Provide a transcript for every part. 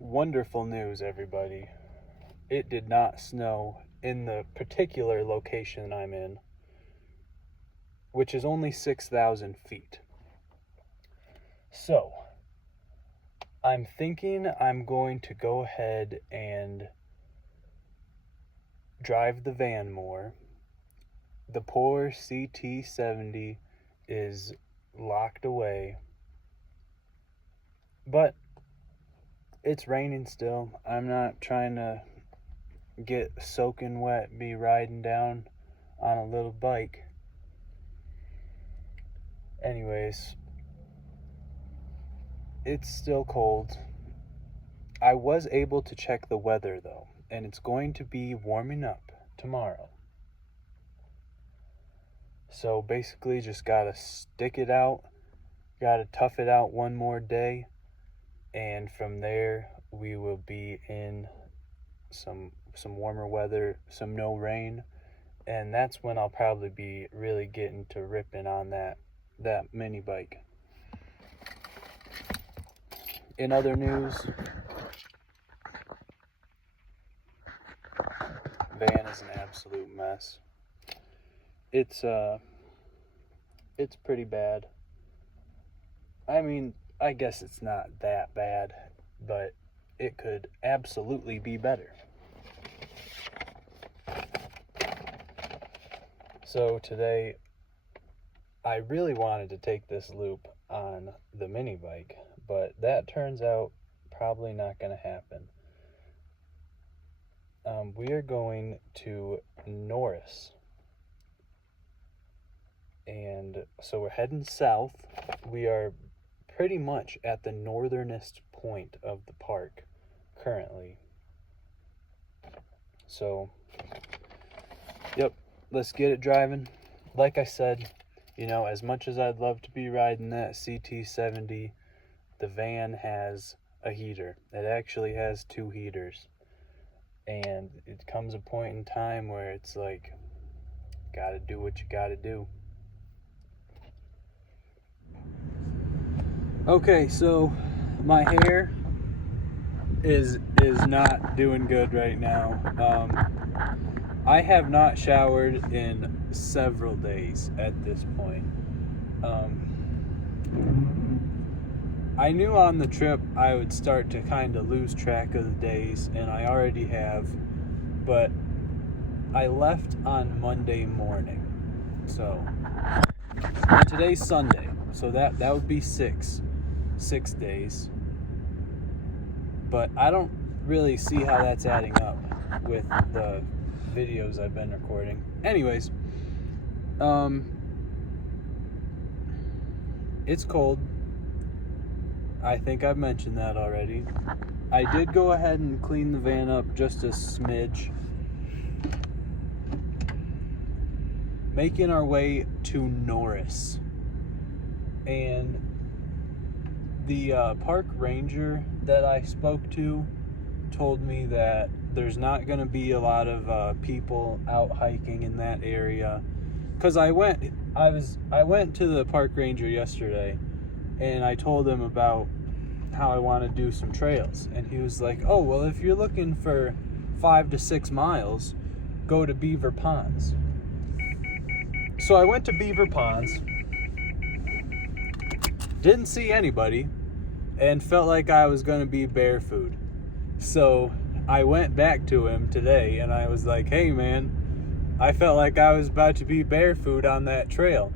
Wonderful news, everybody. It did not snow in the particular location I'm in, which is only 6,000 feet. So, I'm thinking I'm going to go ahead and drive the van more. The poor CT70 is locked away, but it's raining still. I'm not trying to get soaking wet, be riding down on a little bike. Anyways, it's still cold. I was able to check the weather though, and it's going to be warming up tomorrow. So basically just gotta stick it out, gotta tough it out one more day, and from there we will be in some warmer weather, some no rain, and that's when I'll probably be really getting to ripping on that mini bike. In other news, van is an absolute mess. It's pretty bad. I mean, I guess it's not that bad, but it could absolutely be better. So today, I really wanted to take this loop on the mini bike, but that turns out probably not going to happen. We are going to Norris. And so we're heading south. We are pretty much at the northernest point of the park currently. So, yep, let's get it driving. Like I said, as much as I'd love to be riding that CT70, the van has a heater. It actually has 2 heaters. And it comes a point in time where it's like, gotta do what you gotta do. Okay, so my hair is not doing good right now. I have not showered in several days at this point. I knew on the trip I would start to kind of lose track of the days, and I already have, but I left on Monday morning. So, and today's Sunday, so that would be 6 days. But I don't really see how that's adding up with the videos I've been recording. Anyways, it's cold. I think I've mentioned that already. I did go ahead and clean the van up just a smidge. Making our way to Norris. And the park ranger that I spoke to told me that there's not going to be a lot of people out hiking in that area. Because I went to the park ranger yesterday, and I told him about how I want to do some trails. And he was like, oh, well, if you're looking for 5 to 6 miles, go to Beaver Ponds. So I went to Beaver Ponds, didn't see anybody, and felt like I was going to be bear food. So I went back to him today, and I was like, hey, man, I felt like I was about to be bear food on that trail.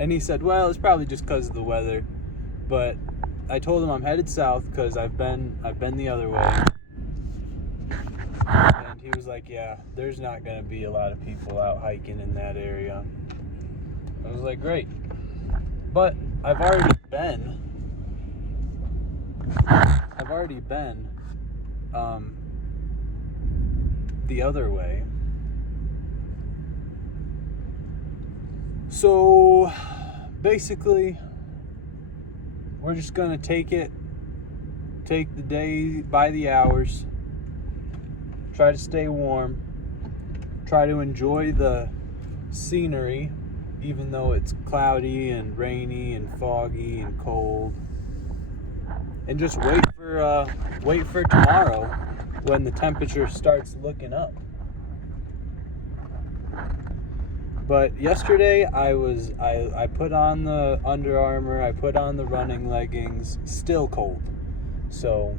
And he said, well, it's probably just because of the weather. But I told him I'm headed south because I've been the other way. And he was like, yeah, there's not going to be a lot of people out hiking in that area. I was like, great. But I've already been the other way. So basically, we're just gonna take the day by the hours, try to stay warm, try to enjoy the scenery, even though it's cloudy and rainy and foggy and cold. and just wait for tomorrow when the temperature starts looking up. But yesterday I put on the Under Armour, I put on the running leggings, still cold. So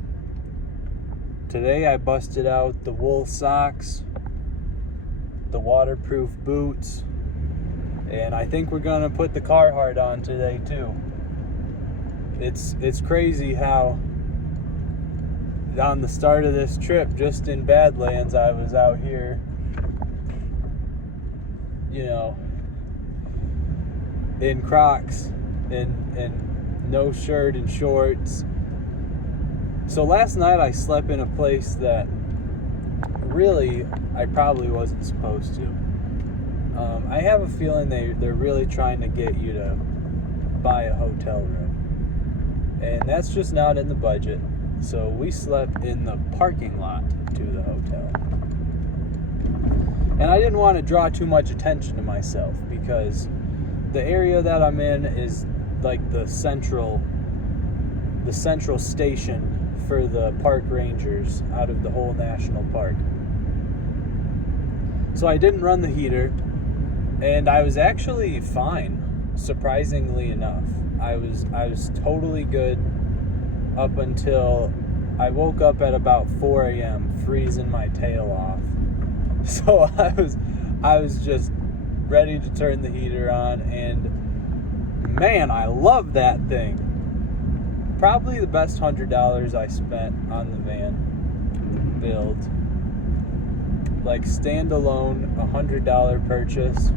today I busted out the wool socks, the waterproof boots, and I think we're gonna put the Carhartt on today too. It's crazy how on the start of this trip, just in Badlands, I was out here, in Crocs and no shirt and shorts. So last night I slept in a place that really I probably wasn't supposed to. I have a feeling they're really trying to get you to buy a hotel room, and that's just not in the budget. So we slept in the parking lot to the hotel. And I didn't want to draw too much attention to myself because the area that I'm in is like the central station for the park rangers out of the whole national park. So I didn't run the heater, and I was actually fine, surprisingly enough. I was totally good up until I woke up at about 4 a.m. freezing my tail off. So I was just ready to turn the heater on, and man, I love that thing. Probably the best $100 I spent on the van build. Like standalone, $100 purchase.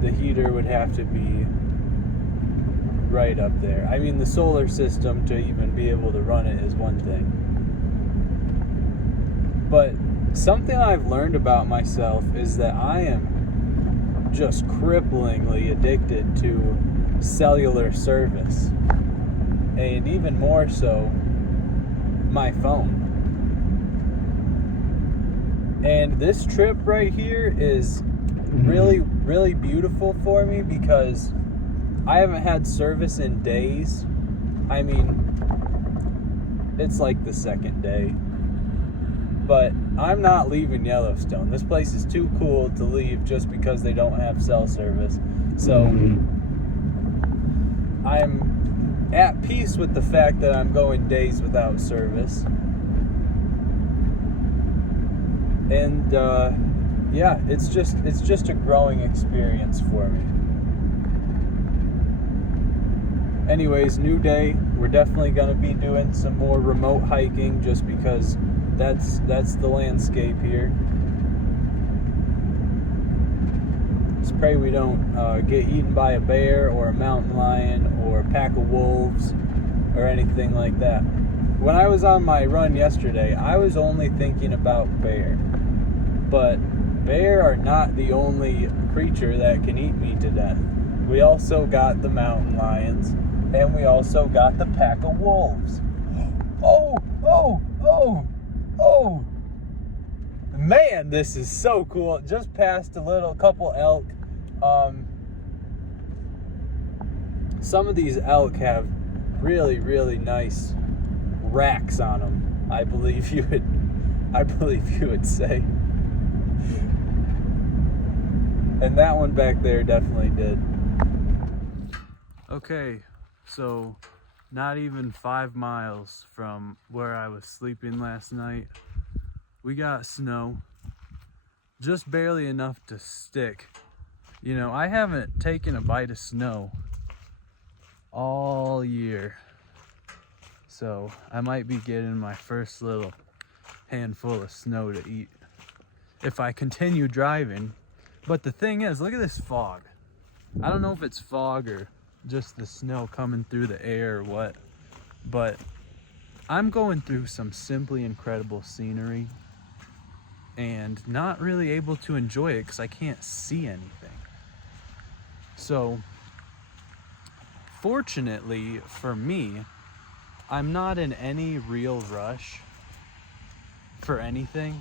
The heater would have to be right up there. I mean, the solar system to even be able to run it is one thing. But something I've learned about myself is that I am just cripplingly addicted to cellular service. And even more so, my phone. And this trip right here is really, really beautiful for me because I haven't had service in days. I mean, it's like the second day. But I'm not leaving Yellowstone. This place is too cool to leave just because they don't have cell service. So I'm at peace with the fact that I'm going days without service. And yeah, it's just a growing experience for me. Anyways, new day. We're definitely gonna be doing some more remote hiking just because that's the landscape here. Just pray we don't get eaten by a bear or a mountain lion or a pack of wolves or anything like that. When I was on my run yesterday, I was only thinking about bear. But bear are not the only creature that can eat me to death. We also got the mountain lions, and we also got the pack of wolves. Oh! Man, this is so cool. Just passed a couple elk. Some of these elk have really, really nice racks on them, I believe you would say. And that one back there definitely did. Okay, so not even 5 miles from where I was sleeping last night, we got snow. Just barely enough to stick. You know, I haven't taken a bite of snow all year. So I might be getting my first little handful of snow to eat if I continue driving. But the thing is, look at this fog. I don't know if it's fog or just the snow coming through the air or what, but I'm going through some simply incredible scenery and not really able to enjoy it because I can't see anything. So, fortunately for me, I'm not in any real rush for anything.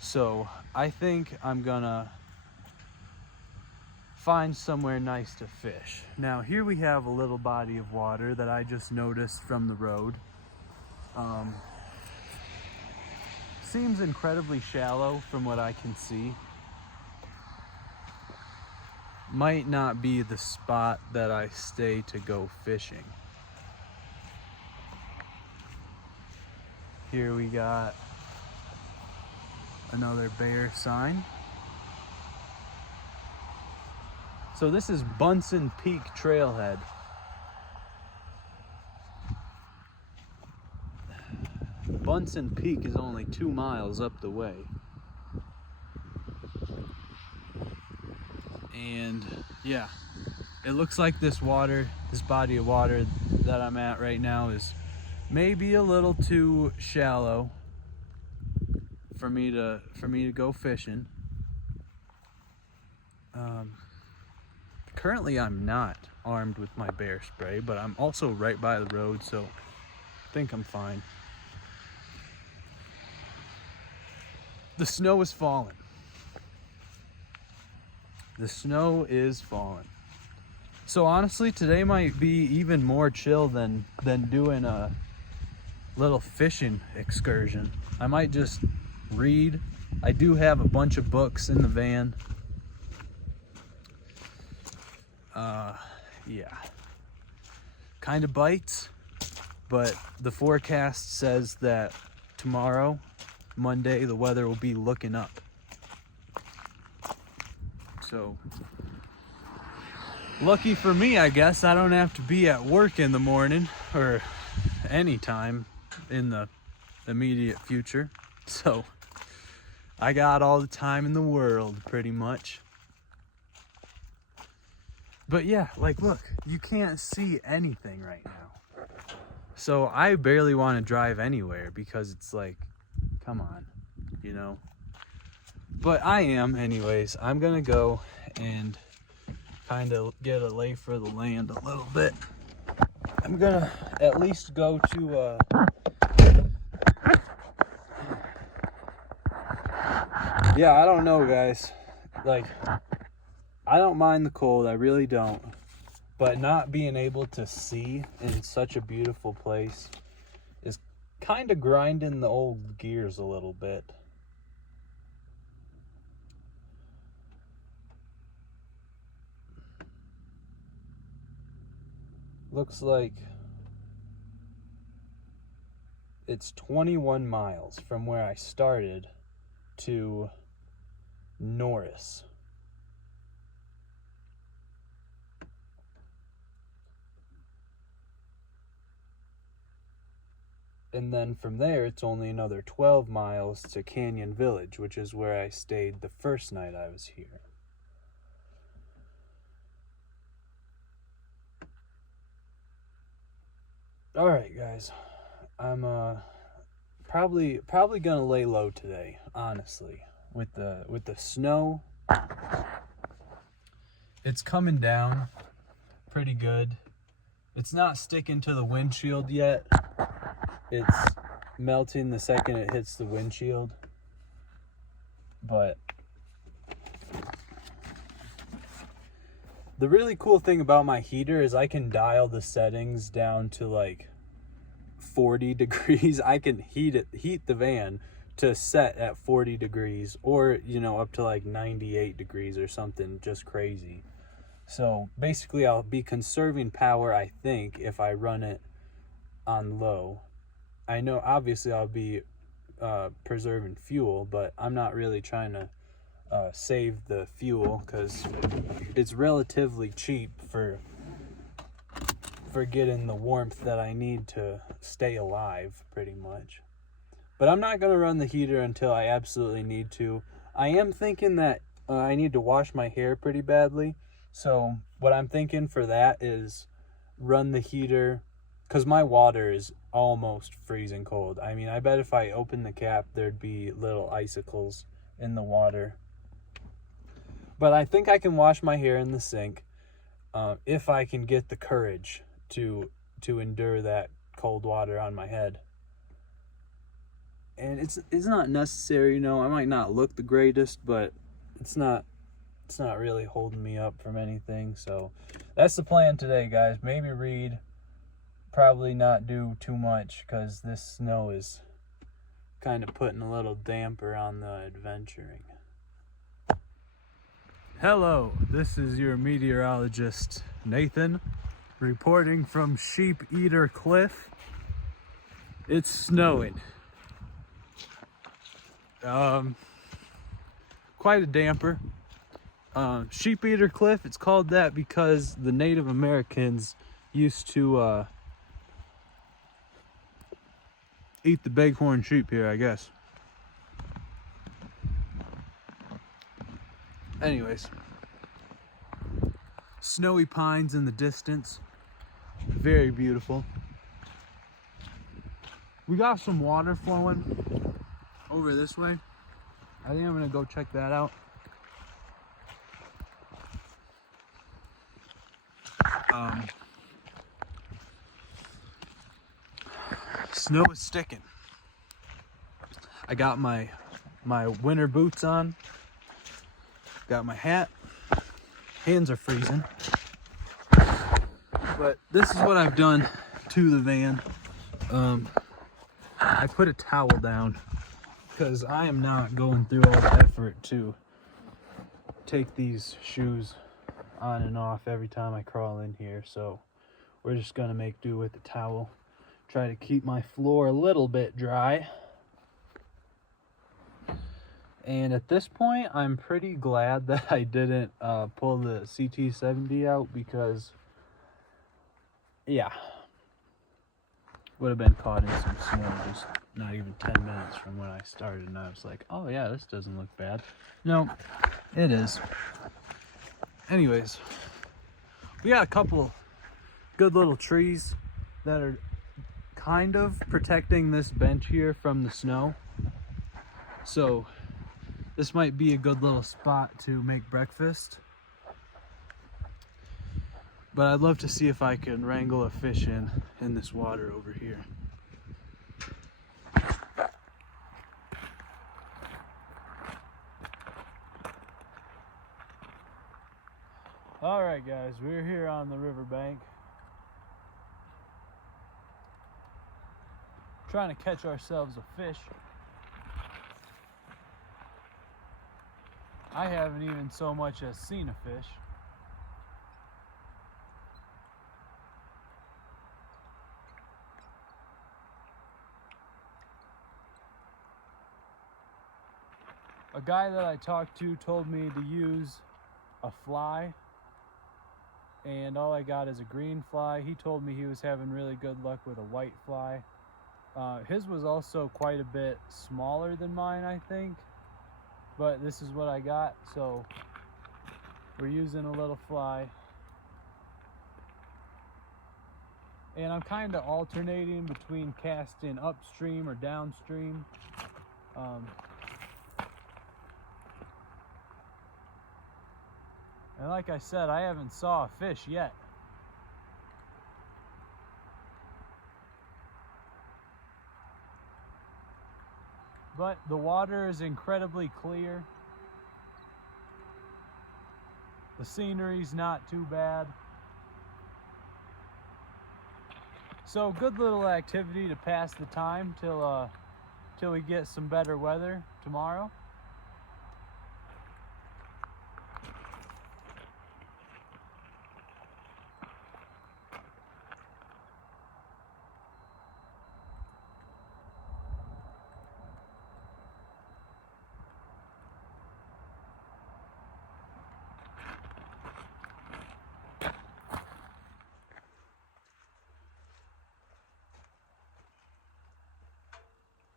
So I think I'm gonna find somewhere nice to fish. Now here we have a little body of water that I just noticed from the road. Seems incredibly shallow from what I can see. Might not be the spot that I stay to go fishing. Here we got another bear sign. So this is Bunsen Peak Trailhead. Bunsen Peak is only 2 miles up the way. And yeah, it looks like this body of water that I'm at right now is maybe a little too shallow for me to go fishing. Currently I'm not armed with my bear spray, but I'm also right by the road, so I think I'm fine. The snow is falling. The snow is falling. So honestly, today might be even more chill than doing a little fishing excursion. I might just read. I do have a bunch of books in the van. Yeah. Kind of bites, but the forecast says that tomorrow, Monday, the weather will be looking up. So, lucky for me, I guess, I don't have to be at work in the morning or any time in the immediate future. So, I got all the time in the world, pretty much. But yeah, like, look, you can't see anything right now. So I barely want to drive anywhere because it's like, come on, you know. But I am, anyways. I'm gonna go and kind of get a lay for the land a little bit. I'm gonna at least go to yeah, I don't know, guys. Like, I don't mind the cold, I really don't. But not being able to see in such a beautiful place is kind of grinding the old gears a little bit. Looks like it's 21 miles from where I started to Norris. And then from there, it's only another 12 miles to Canyon Village, which is where I stayed the first night I was here. All right, guys. I'm probably gonna lay low today, honestly. With the snow, it's coming down pretty good. It's not sticking to the windshield yet. It's melting the second it hits the windshield. But the really cool thing about my heater is I can dial the settings down to like 40 degrees. I can heat the van to set at 40 degrees or, you know, up to like 98 degrees or something just crazy. So basically I'll be conserving power, I think, if I run it on low. I know obviously I'll be preserving fuel, but I'm not really trying to save the fuel because it's relatively cheap for getting the warmth that I need to stay alive, pretty much. But I'm not going to run the heater until I absolutely need to. I am thinking that I need to wash my hair pretty badly. So what I'm thinking for that is run the heater, because my water is almost freezing cold. I mean, I bet if I opened the cap, there'd be little icicles in the water. But I think I can wash my hair in the sink if I can get the courage to endure that cold water on my head. And it's not necessary, you know. I might not look the greatest, but it's not it's not really holding me up from anything. So that's the plan today, guys. Maybe read, probably not do too much because this snow is kind of putting a little damper on the adventuring. Hello, this is your meteorologist Nathan reporting from Sheep Eater Cliff. It's snowing. Quite a damper. Sheep Eater Cliff, it's called that because the Native Americans used to eat the bighorn sheep here, I guess. Anyways, snowy pines in the distance, very beautiful. We got some water flowing over this way. I think I'm gonna go check that out. Snow is sticking. I got my winter boots on. Got my hat. Hands are freezing. But this is what I've done to the van. I put a towel down because I am not going through all the effort to take these shoes on and off every time I crawl in here. So we're just gonna make do with the towel. Try to keep my floor a little bit dry. And at this point, I'm pretty glad that I didn't pull the CT70 out because, yeah, would have been caught in some snow just not even 10 minutes from when I started. And I was like, oh yeah, this doesn't look bad. No, it is. Anyways, we got a couple good little trees that are kind of protecting this bench here from the snow. So this might be a good little spot to make breakfast. But I'd love to see if I can wrangle a fish in this water over here. All right, guys, we're here on the riverbank, trying to catch ourselves a fish. I haven't even so much as seen a fish. A guy that I talked to told me to use a fly, and all I got is a green fly. He told me he was having really good luck with a white fly. His was also quite a bit smaller than mine, I think, but this is what I got, so we're using a little fly. And I'm kind of alternating between casting upstream or downstream. And like I said, I haven't saw a fish yet. But the water is incredibly clear. The scenery's not too bad. So good little activity to pass the time till we get some better weather tomorrow.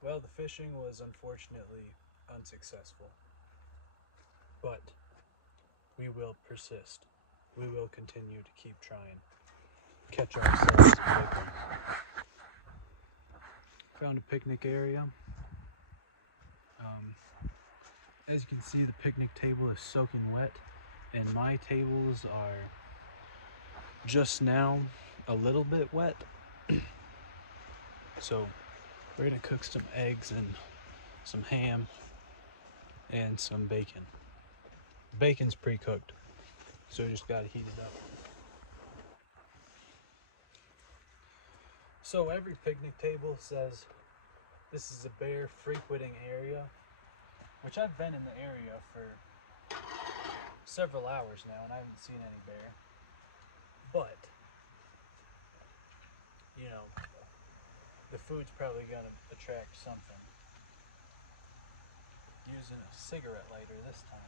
Well, the fishing was unfortunately unsuccessful, but we will persist. We will continue to keep trying. Catch ourselves some big ones. Found a picnic area. As you can see, the picnic table is soaking wet, and my tables are just now a little bit wet. So we're gonna cook some eggs and some ham and some bacon. Bacon's pre-cooked, so you just gotta heat it up. So every picnic table says this is a bear frequenting area, which I've been in the area for several hours now and I haven't seen any bear. But, you know, the food's probably gonna attract something. Using a cigarette lighter this time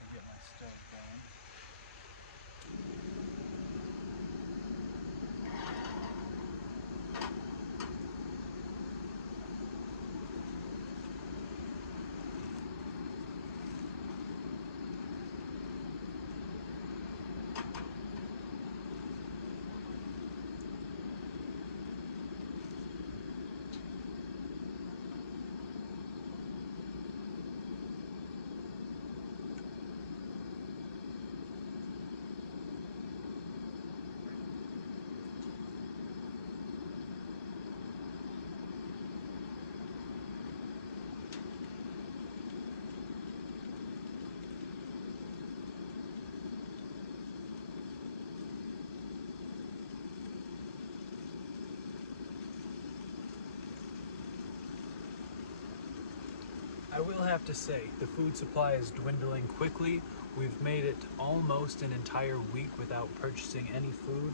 to get my stove going. I will have to say, the food supply is dwindling quickly. We've made it almost an entire week without purchasing any food.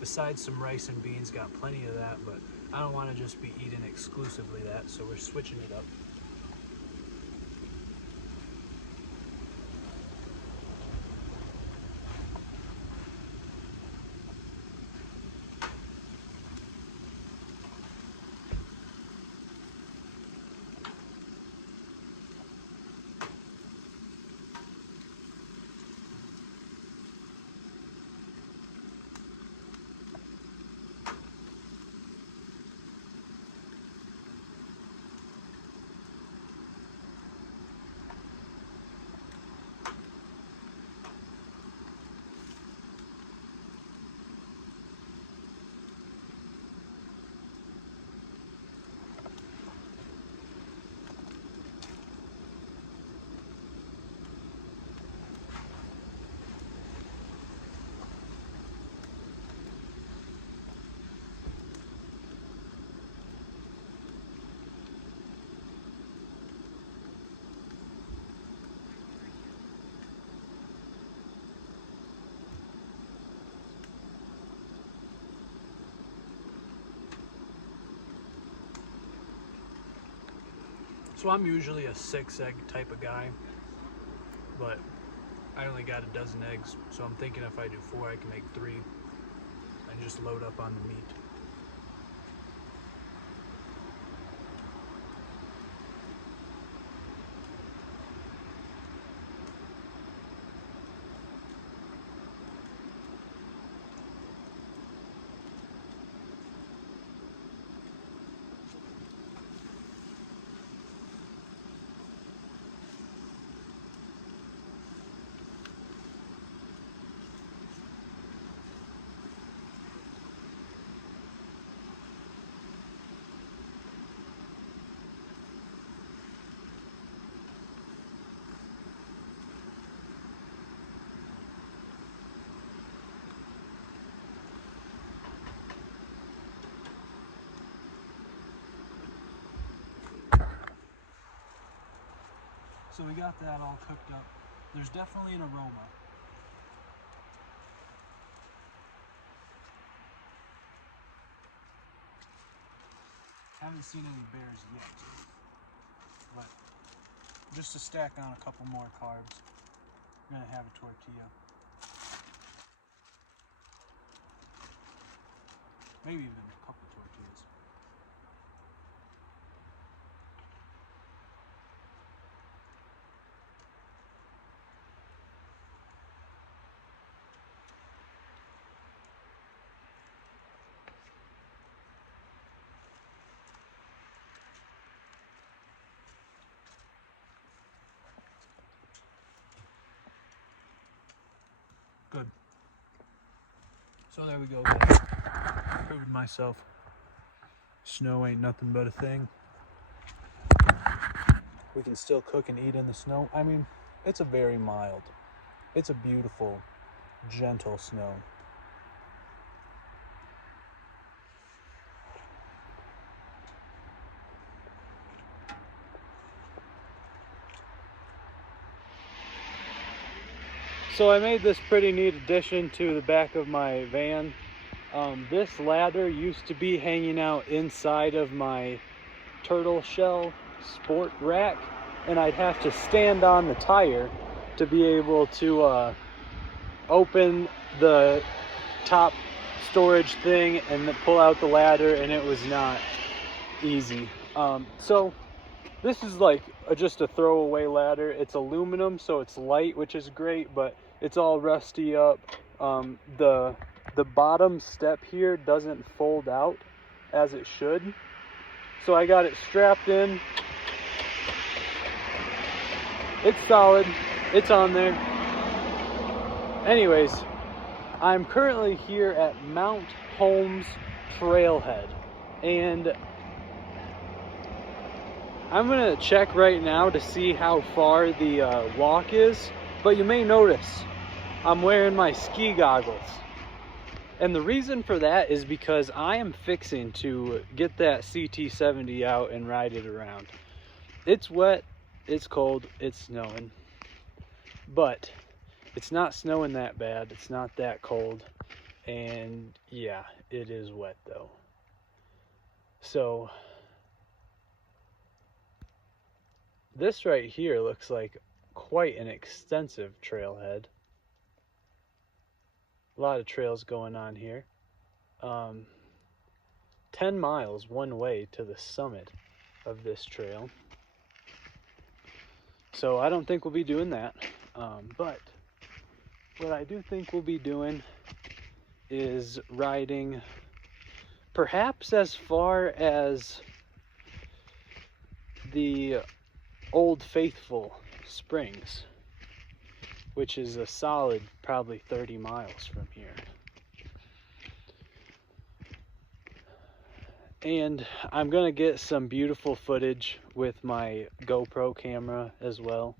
Besides some rice and beans, got plenty of that, but I don't want to just be eating exclusively that, so we're switching it up. So I'm usually a 6-egg type of guy, but I only got a dozen eggs, so I'm thinking if I do 4, I can make 3 and just load up on the meat. So we got that all cooked up. There's definitely an aroma. Haven't seen any bears yet, but just to stack on a couple more carbs, I'm gonna have a tortilla. Maybe even a couple tortillas. Good. So there we go, guys. Proved myself. Snow ain't nothing but a thing. We can still cook and eat in the snow. I mean, It's a very mild. It's a beautiful, gentle snow. So I made this pretty neat addition to the back of my van. This ladder used to be hanging out inside of my turtle shell sport rack, and I'd have to stand on the tire to be able to open the top storage thing and then pull out the ladder, and it was not easy. So this is like just a throwaway ladder. It's aluminum, so it's light, which is great, but it's all rusty up. The bottom step here doesn't fold out as it should. So I got it strapped in. It's solid. It's on there. Anyways, I'm currently here at Mount Holmes Trailhead, and I'm gonna check right now to see how far the walk is, but you may notice I'm wearing my ski goggles. And the reason for that is because I am fixing to get that CT70 out and ride it around. It's wet, it's cold, it's snowing, but it's not snowing that bad, it's not that cold, and yeah, it is wet though. So this right here looks like quite an extensive trailhead. A lot of trails going on here. 10 miles one way to the summit of this trail. So I don't think we'll be doing that. But what I do think we'll be doing is riding perhaps as far as the Old Faithful Springs, which is a solid probably 30 miles from here. And I'm gonna get some beautiful footage with my GoPro camera as well,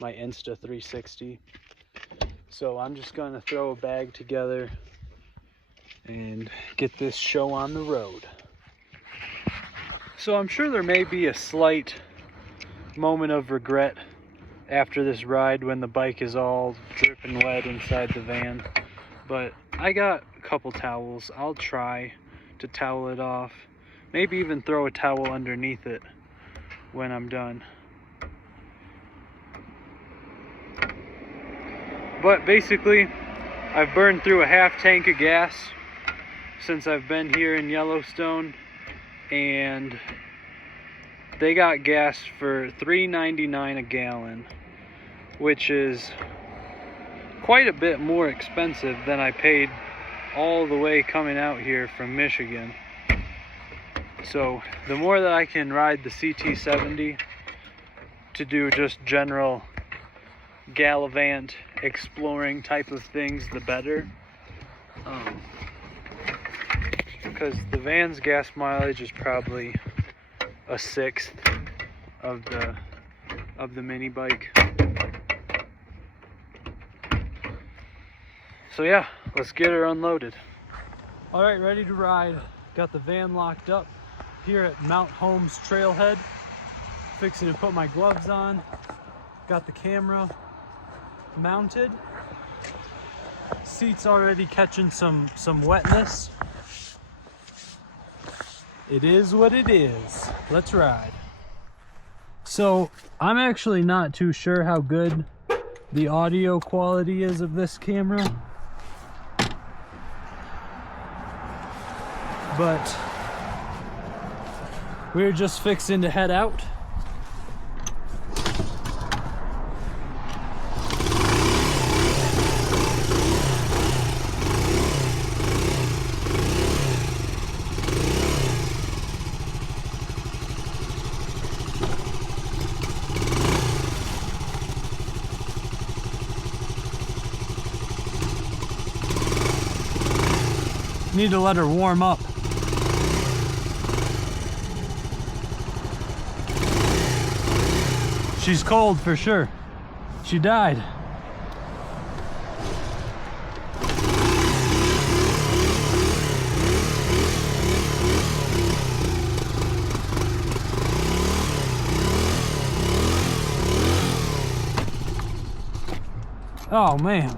my Insta360. So I'm just gonna throw a bag together and get this show on the road. So I'm sure there may be a slight moment of regret after this ride when the bike is all dripping wet inside the van, but I got a couple towels. I'll try to towel it off, maybe even throw a towel underneath it when I'm done. But basically, I've burned through a half tank of gas since I've been here in Yellowstone, and they got gas for $3.99 a gallon, which is quite a bit more expensive than I paid all the way coming out here from Michigan. So the more that I can ride the CT70 to do just general gallivant exploring type of things, the better. Because the van's gas mileage is probably a sixth of the mini bike. So yeah, let's get her unloaded. All right, ready to ride. Got the van locked up here at Mount Holmes Trailhead. Fixing to put my gloves on. Got the camera mounted. Seat's already catching some wetness. It is what it is. Let's ride. So I'm actually not too sure how good the audio quality is of this camera, but we're just fixing to head out. Need to let her warm up. She's cold for sure. She died. Oh man.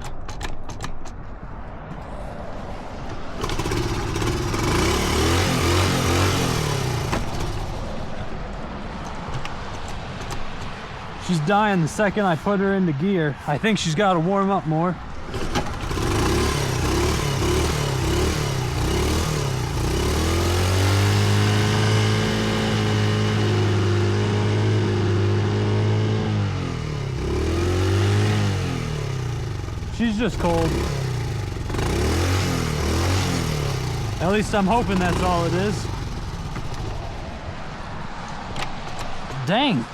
She's dying the second I put her into gear. I think she's got to warm up more. She's just cold. At least I'm hoping that's all it is. Dang it.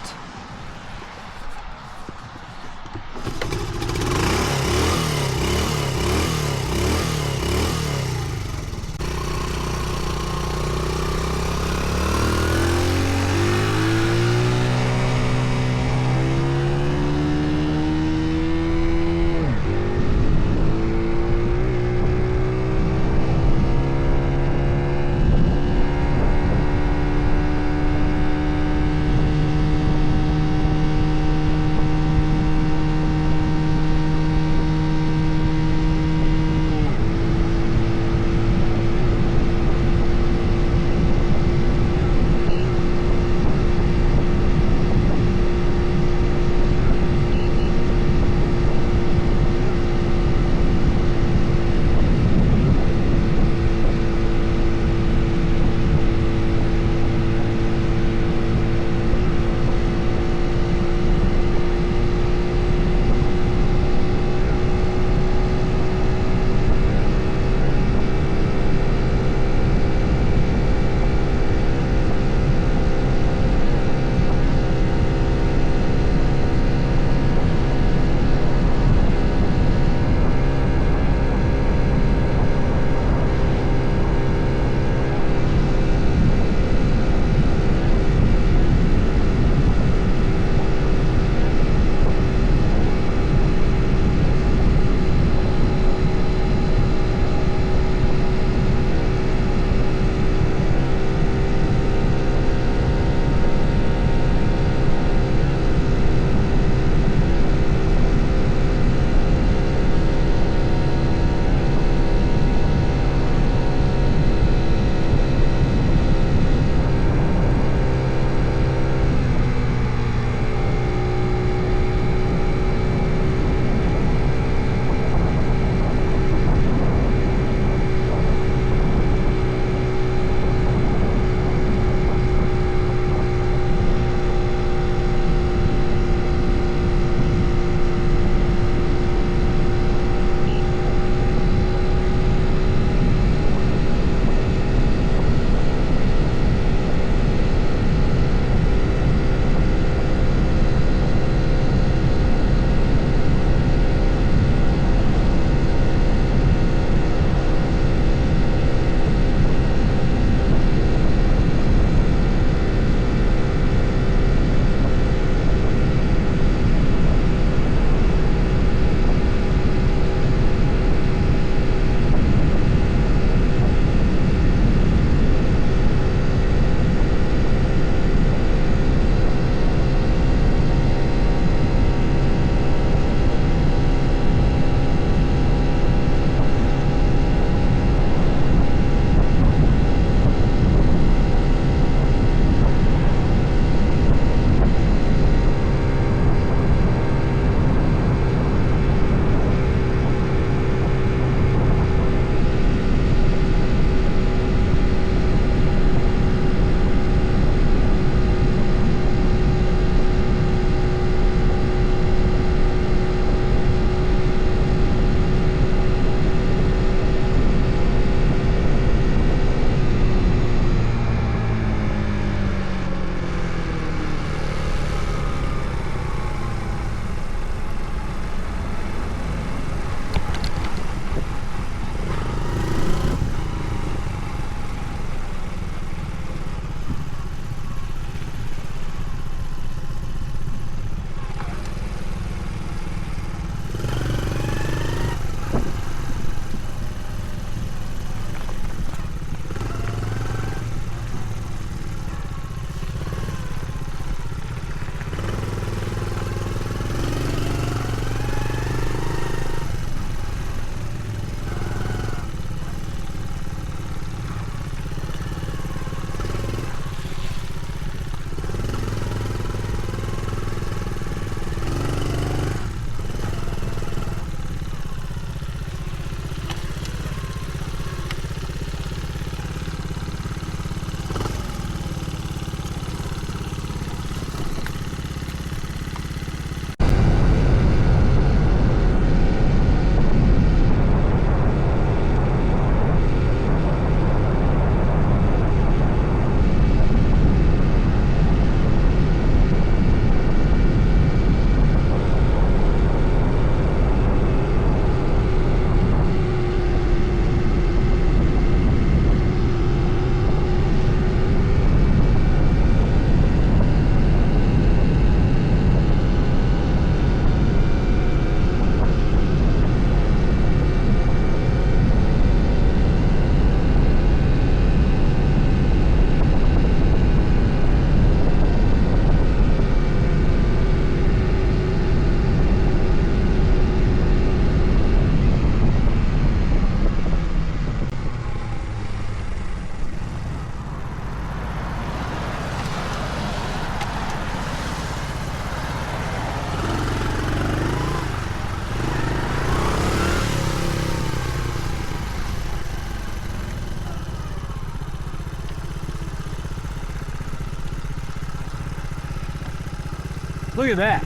Look at that.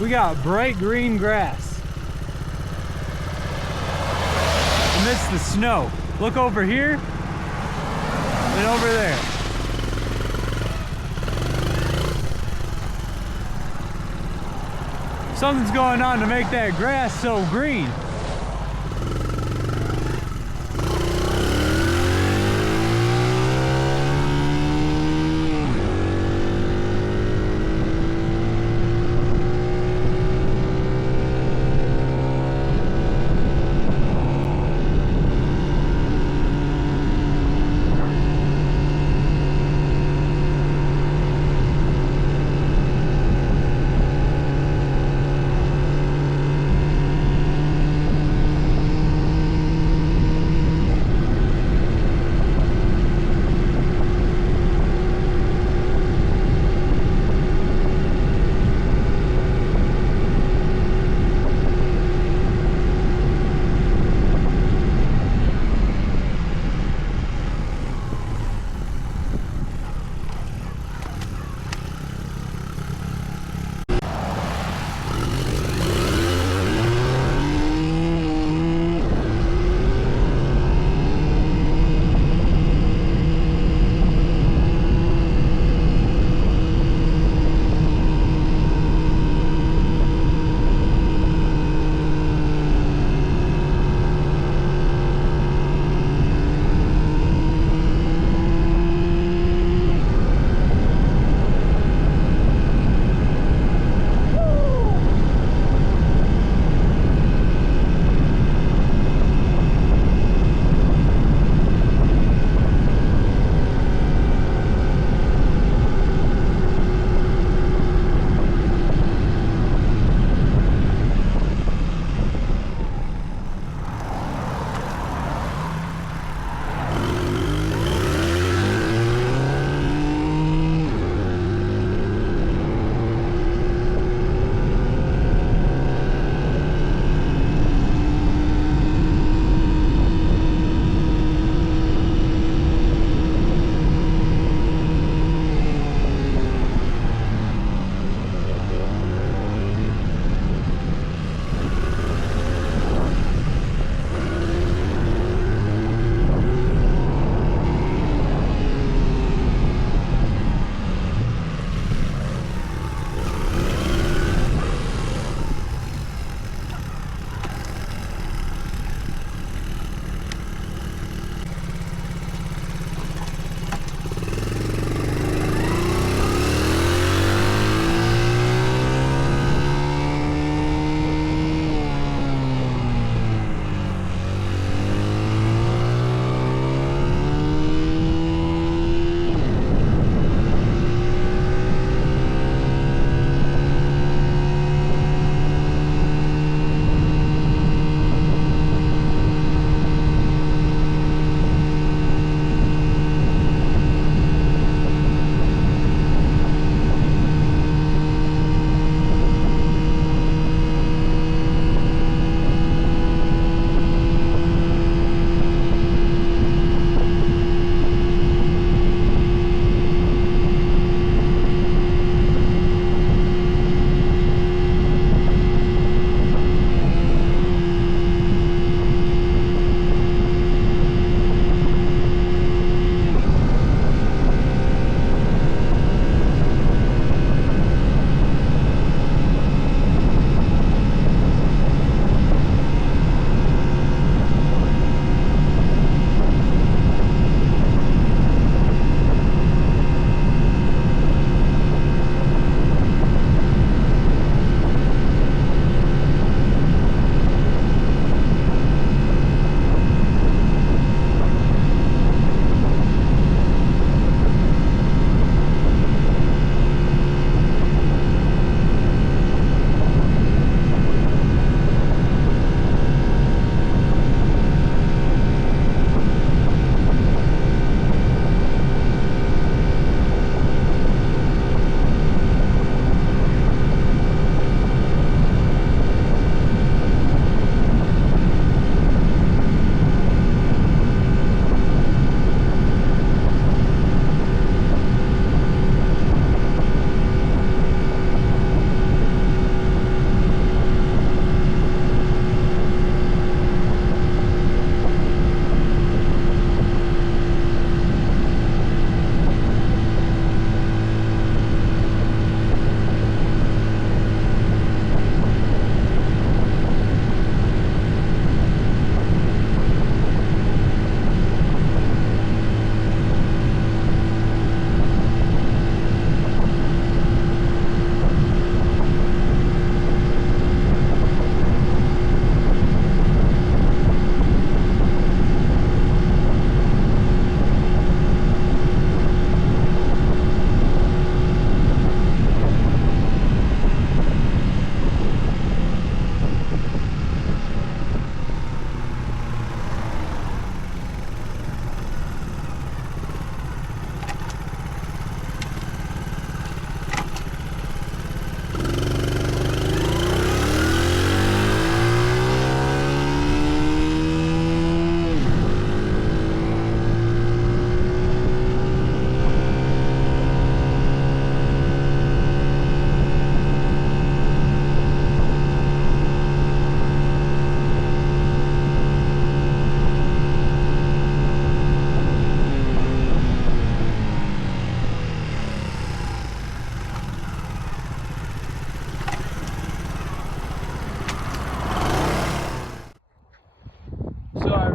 We got bright green grass amidst the snow. Look over here and over there. Something's going on to make that grass so green.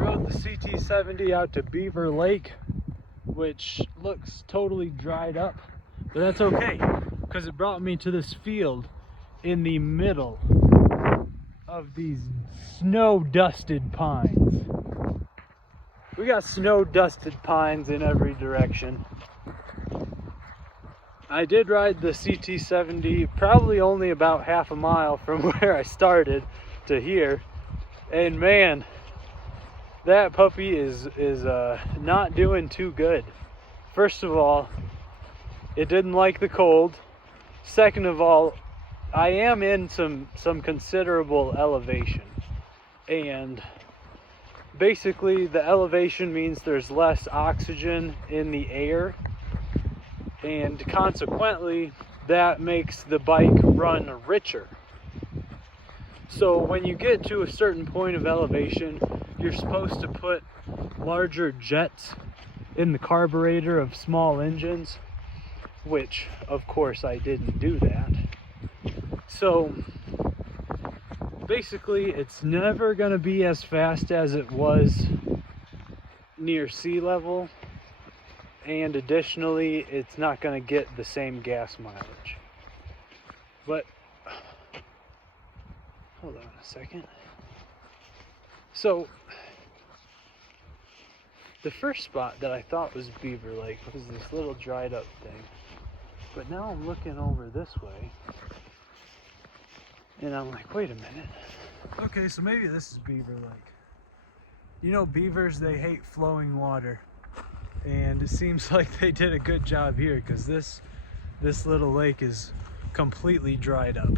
rode the CT70 out to Beaver Lake, which looks totally dried up, but that's okay because it brought me to this field in the middle of these snow-dusted pines. We got snow-dusted pines in every direction. I did ride the CT70 probably only about half a mile from where I started to here, and man, that puppy is not doing too good. First of all, it didn't like the cold. Second of all, I am in some considerable elevation, and basically the elevation means there's less oxygen in the air, and consequently that makes the bike run richer. So when you get to a certain point of elevation, you're supposed to put larger jets in the carburetor of small engines, which of course I didn't do that. So basically it's never going to be as fast as it was near sea level, and additionally it's not going to get the same gas mileage. But hold on a second. So the first spot that I thought was Beaver Lake was this little dried up thing, but now I'm looking over this way and I'm like, wait a minute. Okay, so maybe this is Beaver Lake. You know, beavers, they hate flowing water, and it seems like they did a good job here because this little lake is completely dried up.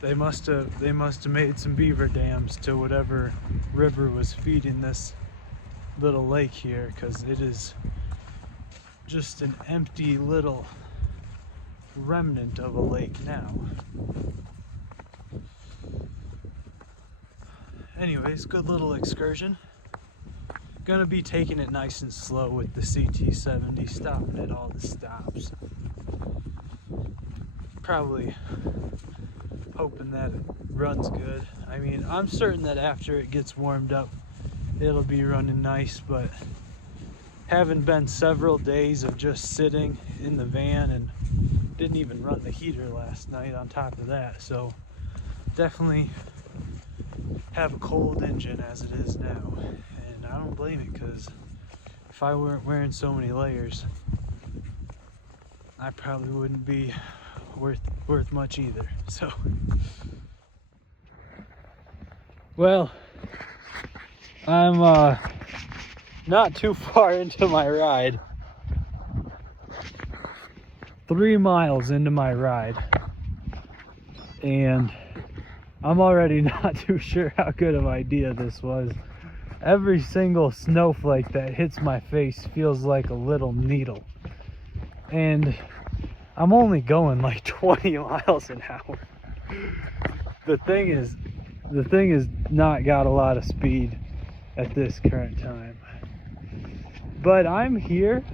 They must have made some beaver dams to whatever river was feeding this little lake here, because it is just an empty little remnant of a lake now. Anyways, good little excursion. Gonna be taking it nice and slow with the CT70, stopping at all the stops. Probably hoping that it runs good. I mean, I'm certain that after it gets warmed up, it'll be running nice, but having been several days of just sitting in the van and didn't even run the heater last night on top of that, so definitely have a cold engine as it is now, and I don't blame it, because if I weren't wearing so many layers, I probably wouldn't be worth much either. So, well, I'm not too far into my ride. 3 miles into my ride, and I'm already not too sure how good of an idea this was. Every single snowflake that hits my face feels like a little needle, and I'm only going like 20 miles an hour. The thing is not got a lot of speed at this current time. But I'm here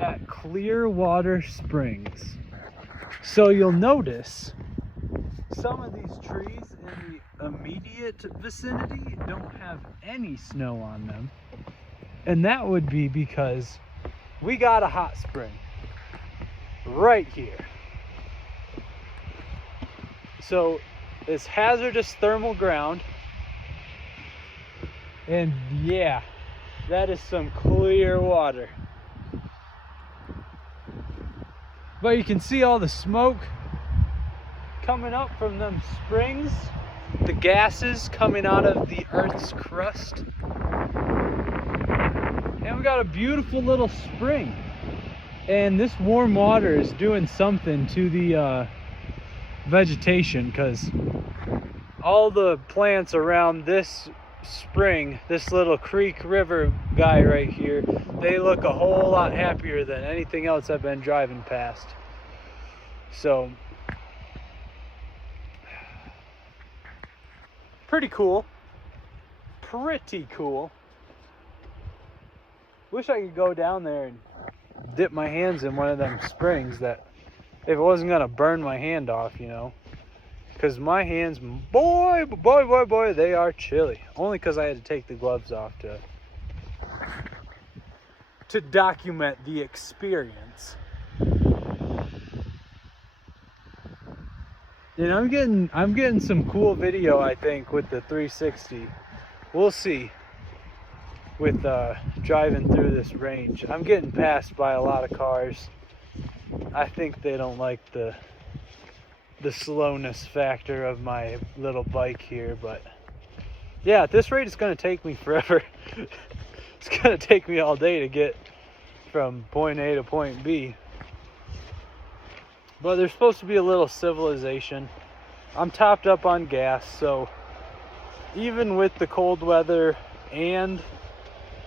at Clearwater Springs. So you'll notice some of these trees in the immediate vicinity don't have any snow on them. And that would be because we got a hot spring right here. So it's hazardous thermal ground, and yeah, that is some clear water. But you can see all the smoke coming up from them springs, the gases coming out of the Earth's crust. And we got a beautiful little spring. And this warm water is doing something to the vegetation, because all the plants around this spring, this little creek river guy right here, they look a whole lot happier than anything else I've been driving past. So pretty cool. Wish I could go down there and dip my hands in one of them springs, that if it wasn't gonna burn my hand off, you know. because my hands, boy, they are chilly. Only because I had to take the gloves off to document the experience. And I'm getting some cool video, I think, with the 360. We'll see. With driving through this range, I'm getting passed by a lot of cars. I think they don't like the slowness factor of my little bike here, but yeah, at this rate it's going to take me forever. It's going to take me all day to get from point A to point B. But there's supposed to be a little civilization. I'm topped up on gas, so even with the cold weather and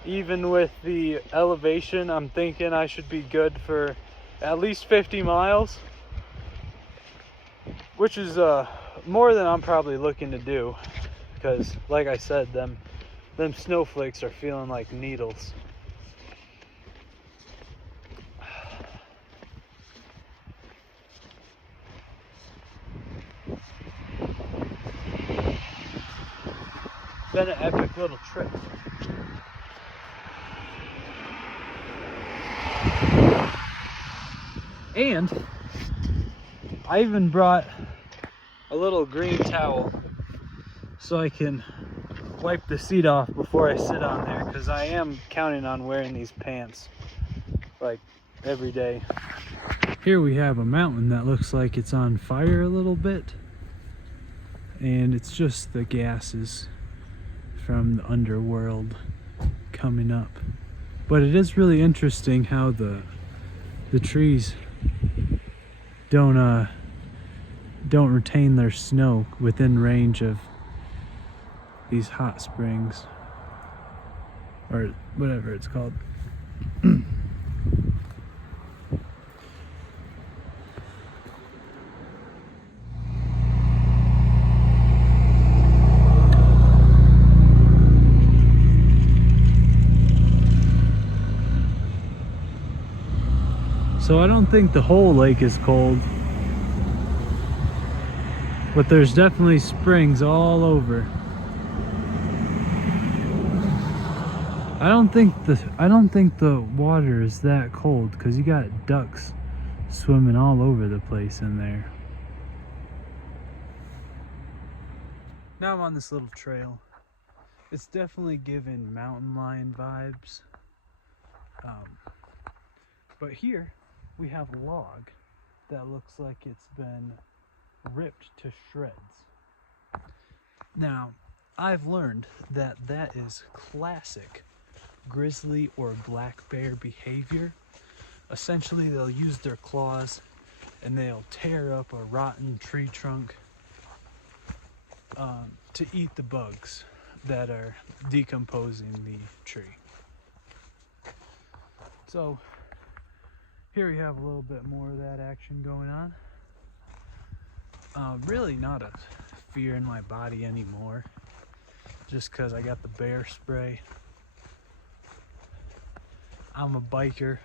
even with the elevation, I'm thinking I should be good for at least 50 miles, which is more than I'm probably looking to do, because like I said, them snowflakes are feeling like needles. Been an epic little trip. And I even brought a little green towel so I can wipe the seat off before I sit on there, because I am counting on wearing these pants like every day. Here we have a mountain that looks like it's on fire a little bit, and it's just the gases from the underworld coming up. But it is really interesting how the trees don't retain their snow within range of these hot springs, or whatever it's called. So I don't think the whole lake is cold, but there's definitely springs all over. I don't think the water is that cold, because you got ducks swimming all over the place in there. Now I'm on this little trail. It's definitely giving mountain lion vibes. But here we have a log that looks like it's been ripped to shreds. Now, I've learned that that is classic grizzly or black bear behavior. Essentially, they'll use their claws and they'll tear up a rotten tree trunk to eat the bugs that are decomposing the tree. So here we have a little bit more of that action going on. Really not a fear in my body anymore, just because I got the bear spray. I'm a biker.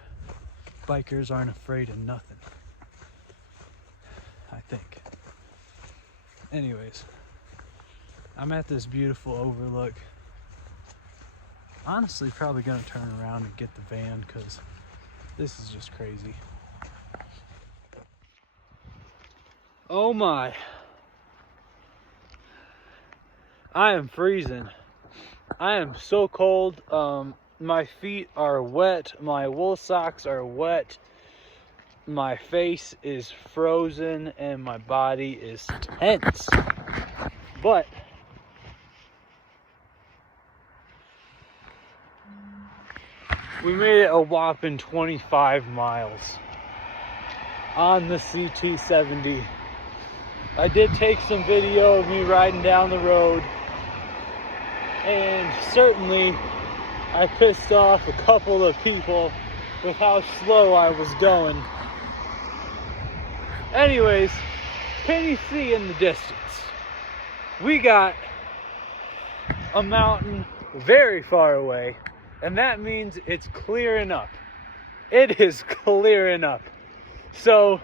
Bikers aren't afraid of nothing, I think. Anyways, I'm at this beautiful overlook. Honestly, probably gonna turn around and get the van, because this is just crazy. Oh my. I am freezing. I am so cold. My feet are wet. My wool socks are wet. My face is frozen and my body is tense. But we made it a whopping 25 miles on the CT70. I did take some video of me riding down the road, and certainly I pissed off a couple of people with how slow I was going. Anyways, can you see in the distance? We got a mountain very far away, and that means it's clearing up. It is clearing up. So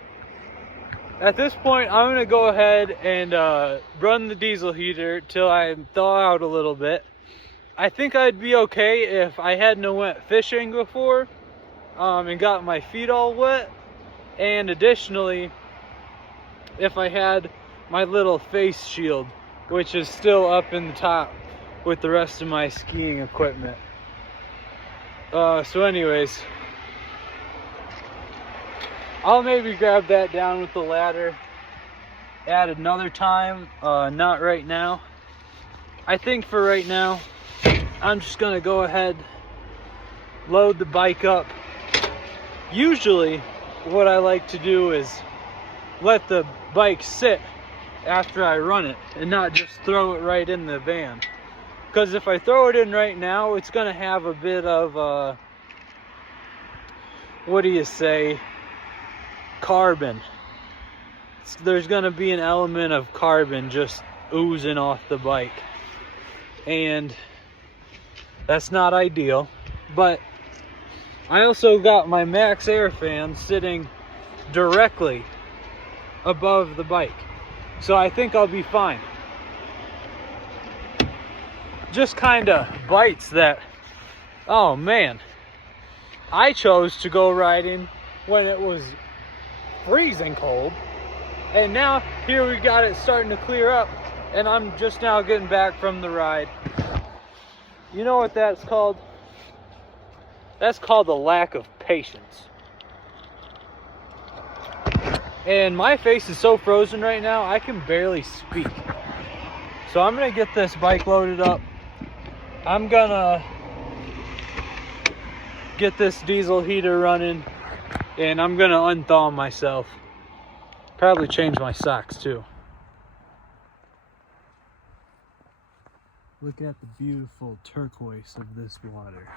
At this point, I'm gonna go ahead and run the diesel heater till I thaw out a little bit. I think I'd be okay if I hadn't went fishing before and got my feet all wet. And additionally, if I had my little face shield, which is still up in the top with the rest of my skiing equipment. So anyways, I'll maybe grab that down with the ladder at another time, not right now. I think for right now, I'm just gonna go ahead, load the bike up. Usually, what I like to do is let the bike sit after I run it and not just throw it right in the van. Because if I throw it in right now, it's gonna have a bit of, what do you say, carbon. There's gonna be an element of carbon just oozing off the bike. And that's not ideal. But I also got my Max Air fan sitting directly above the bike. So I think I'll be fine. Just kind of bites that, oh man, I chose to go riding when it was freezing cold, and now here we got it starting to clear up, and I'm just now getting back from the ride. You know what that's called? That's called a lack of patience. And my face is so frozen right now, I can barely speak. So I'm gonna get this bike loaded up. I'm gonna get this diesel heater running, and I'm gonna unthaw myself. Probably change my socks too. Look at the beautiful turquoise of this water.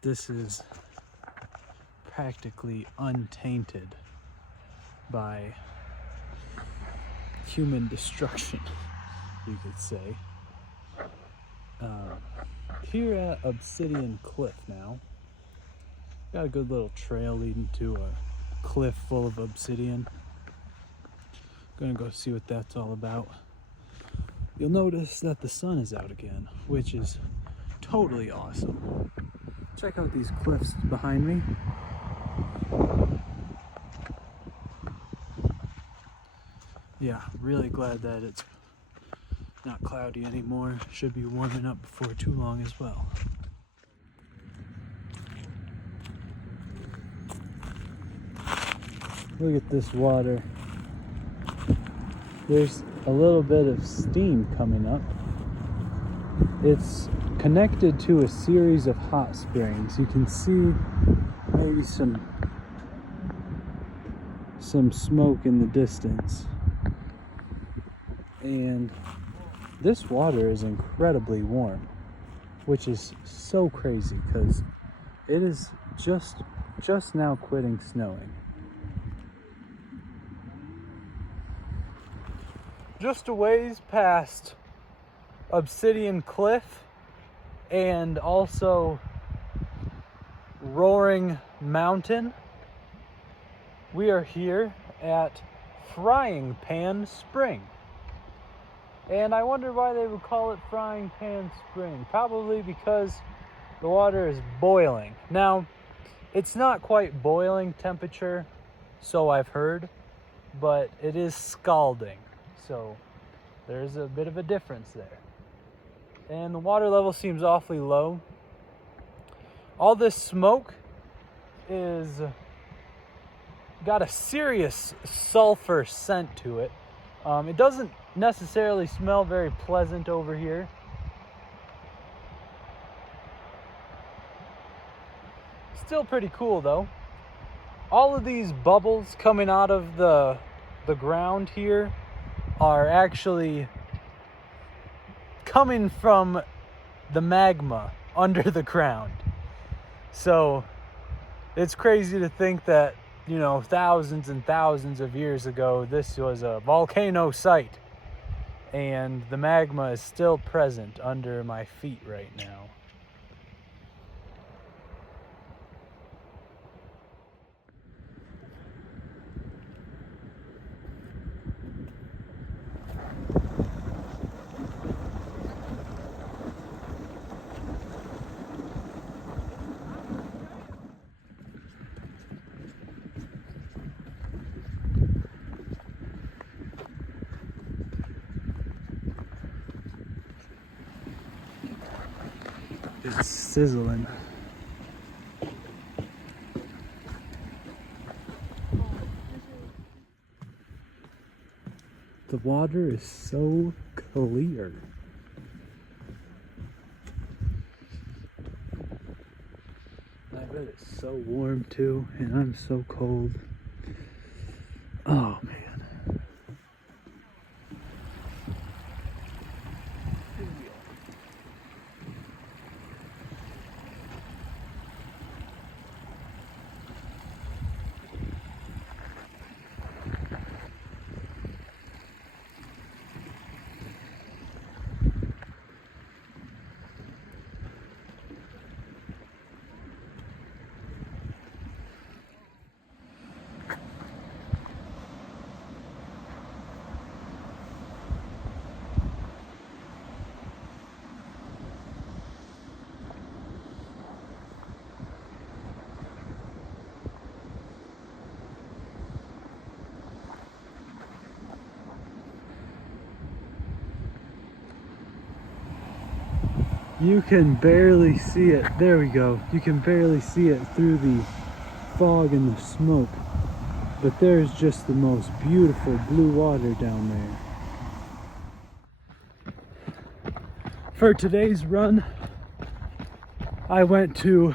This is practically untainted by human destruction, you could say. Here at Obsidian Cliff now. Got a good little trail leading to a cliff full of obsidian. Gonna go see what that's all about. You'll notice that the sun is out again, which is totally awesome. Check out these cliffs behind me. Yeah, really glad that it's not cloudy anymore. Should be warming up before too long as well. Look at this water. There's a little bit of steam coming up. It's connected to a series of hot springs. You can see maybe some smoke in the distance. And this water is incredibly warm, which is so crazy because it is just now quitting snowing. Just a ways past Obsidian Cliff and also Roaring Mountain, we are here at Frying Pan Spring. And I wonder why they would call it Frying Pan Spring. Probably because the water is boiling. Now, it's not quite boiling temperature, so I've heard, but it is scalding. So there's a bit of a difference there. And the water level seems awfully low. All this smoke is got a serious sulfur scent to it. It doesn't necessarily smell very pleasant over here. Still pretty cool though. All of these bubbles coming out of the ground here are actually coming from the magma under the ground. So it's crazy to think that, you know, thousands and thousands of years ago, this was a volcano site. And the magma is still present under my feet right now. It's sizzling. The water is so clear. I bet it's so warm too, and I'm so cold. Oh man. You can barely see it. There we go. You can barely see it through the fog and the smoke. But there's just the most beautiful blue water down there. For today's run, I went to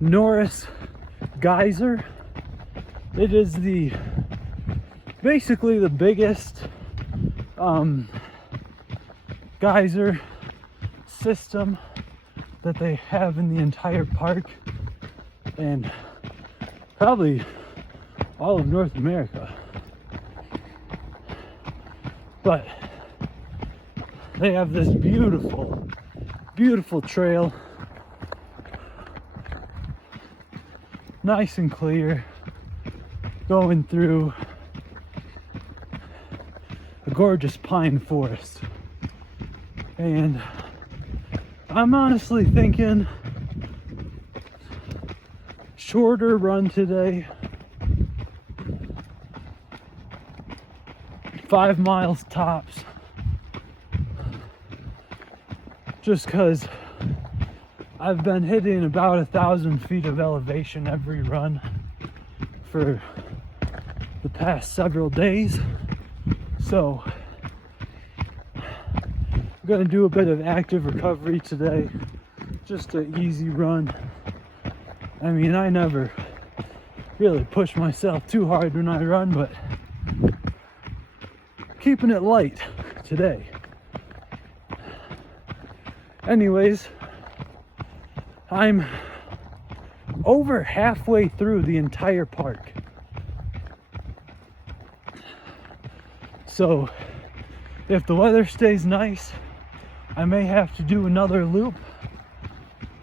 Norris Geyser. It is basically the biggest geyser system that they have in the entire park, and probably all of North America. But they have this beautiful, beautiful trail, nice and clear, going through a gorgeous pine forest. And I'm honestly thinking shorter run today, 5 miles tops, just because I've been hitting about 1,000 feet of elevation every run for the past several days. So I'm gonna do a bit of active recovery today, just an easy run. I mean, I never really push myself too hard when I run, but keeping it light today. Anyways, I'm over halfway through the entire park. So if the weather stays nice, I may have to do another loop.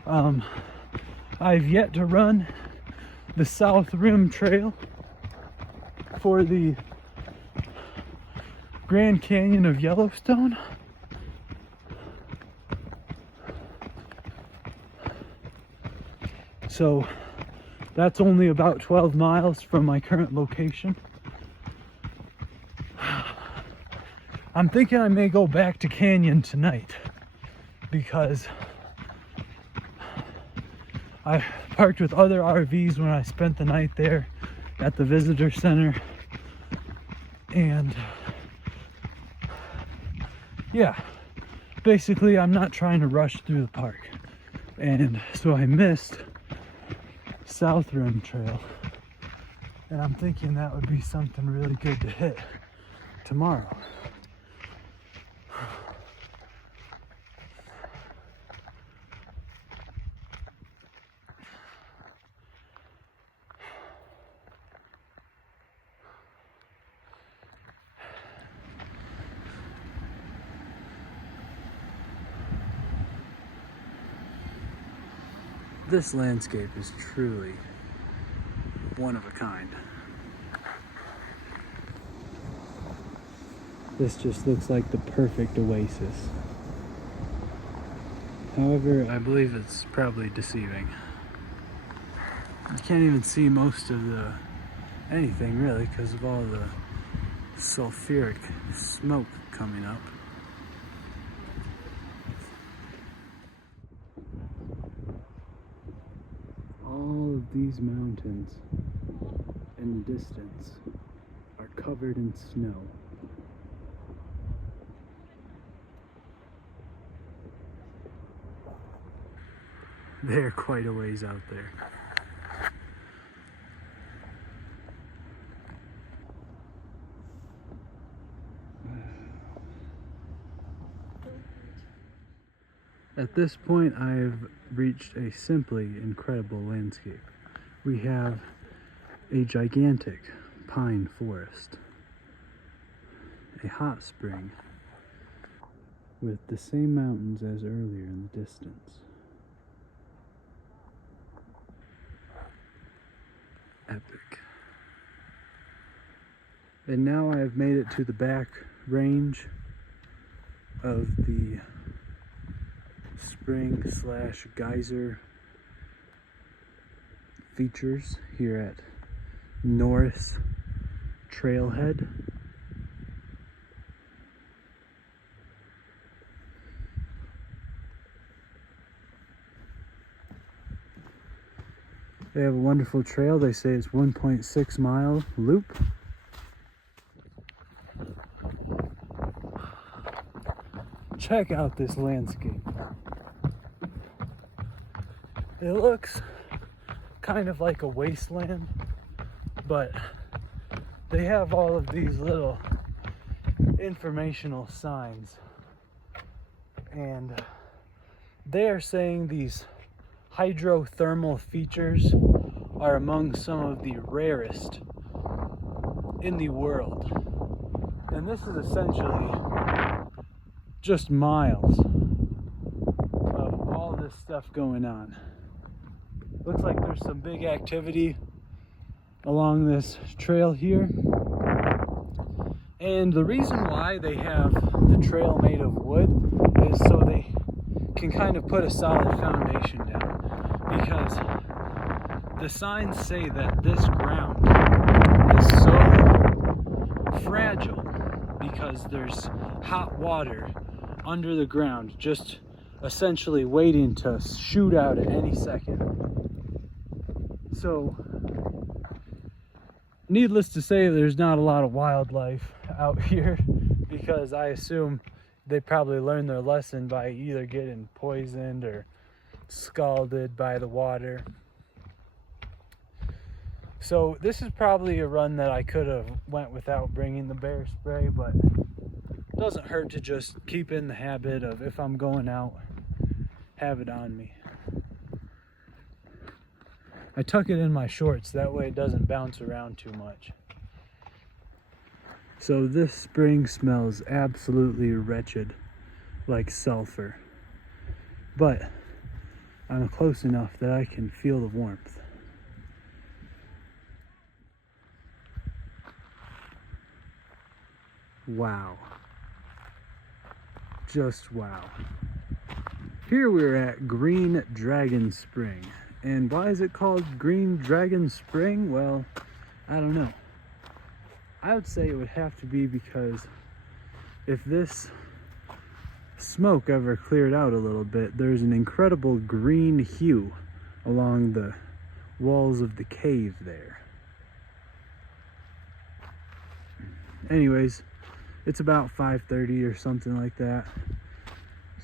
I've yet to run the South Rim Trail for the Grand Canyon of Yellowstone. So that's only about 12 miles from my current location. I'm thinking I may go back to Canyon tonight because I parked with other RVs when I spent the night there at the visitor center. And yeah, basically I'm not trying to rush through the park. And so I missed South Rim Trail. And I'm thinking that would be something really good to hit tomorrow. This landscape is truly one of a kind. This just looks like the perfect oasis. However, I believe it's probably deceiving. You can't even see most of anything really because of all the sulfuric smoke coming up. these mountains in the distance are covered in snow. They're quite a ways out there. At this point, I've reached a simply incredible landscape. We have a gigantic pine forest, a hot spring with the same mountains as earlier in the distance. Epic. And now I have made it to the back range of the spring slash geyser features here at Norris Trailhead. They have a wonderful trail. They say it's 1.6 mile loop. Check out this landscape. It looks kind of like a wasteland, but they have all of these little informational signs, and they are saying these hydrothermal features are among some of the rarest in the world. And this is essentially just miles of all this stuff going on. Looks like there's some big activity along this trail here. And the reason why they have the trail made of wood is so they can kind of put a solid foundation down. Because the signs say that this ground is so fragile because there's hot water under the ground just essentially waiting to shoot out at any second. So, needless to say, there's not a lot of wildlife out here because I assume they probably learned their lesson by either getting poisoned or scalded by the water. So this is probably a run that I could have went without bringing the bear spray, but it doesn't hurt to just keep in the habit of, if I'm going out, have it on me. I tuck it in my shorts, that way it doesn't bounce around too much. So this spring smells absolutely wretched, like sulfur. But I'm close enough that I can feel the warmth. Wow. Just wow. Here we're at Green Dragon Spring. And why is it called Green Dragon Spring? Well, I don't know. I would say it would have to be because if this smoke ever cleared out a little bit, there's an incredible green hue along the walls of the cave there. Anyways, it's about 5:30 or something like that,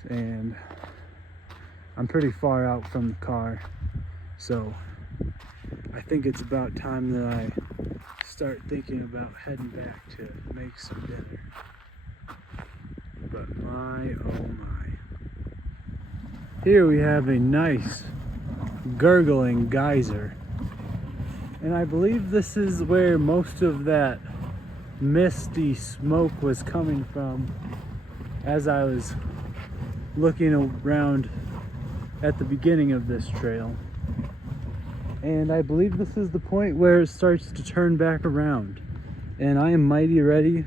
and I'm pretty far out from the car, so I think it's about time that I start thinking about heading back to make some dinner. But my, oh my. Here we have a nice gurgling geyser. And I believe this is where most of that misty smoke was coming from as I was looking around at the beginning of this trail. And I believe this is the point where it starts to turn back around. And I am mighty ready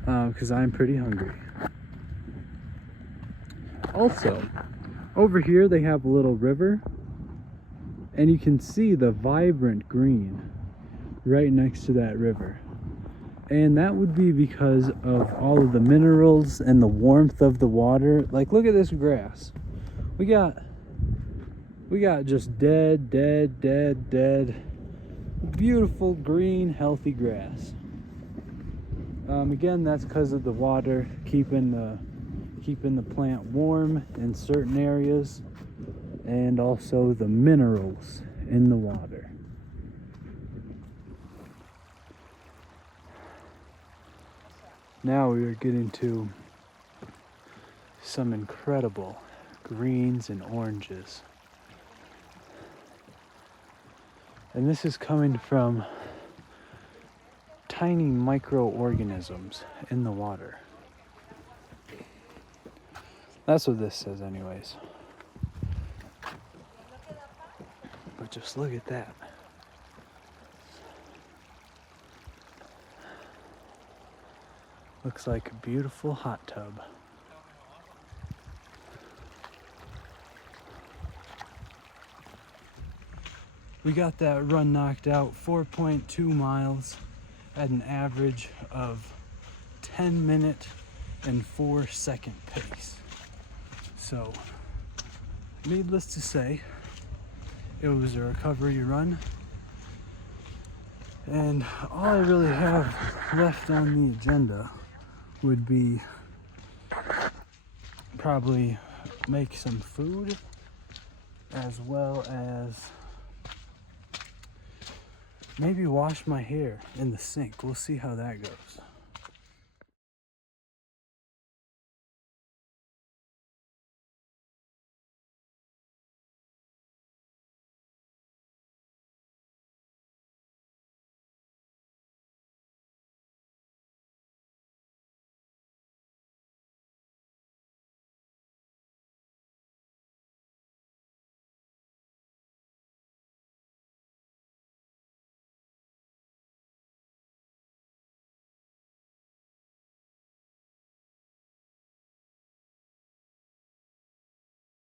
because I'm pretty hungry. Also, over here they have a little river, and you can see the vibrant green right next to that river. And that would be because of all of the minerals and the warmth of the water. Like, look at this grass. We got We got just dead, beautiful green, healthy grass. Again, that's because of the water keeping the plant warm in certain areas, and also the minerals in the water. Now we are getting to some incredible greens and oranges. And this is coming from tiny microorganisms in the water. That's what this says anyways. But just look at that. Looks like a beautiful hot tub. We got that run knocked out 4.2 miles at an average of 10-minute and 4-second pace. So, needless to say, it was a recovery run. And all I really have left on the agenda would be probably make some food, as well as maybe wash my hair in the sink. We'll see how that goes.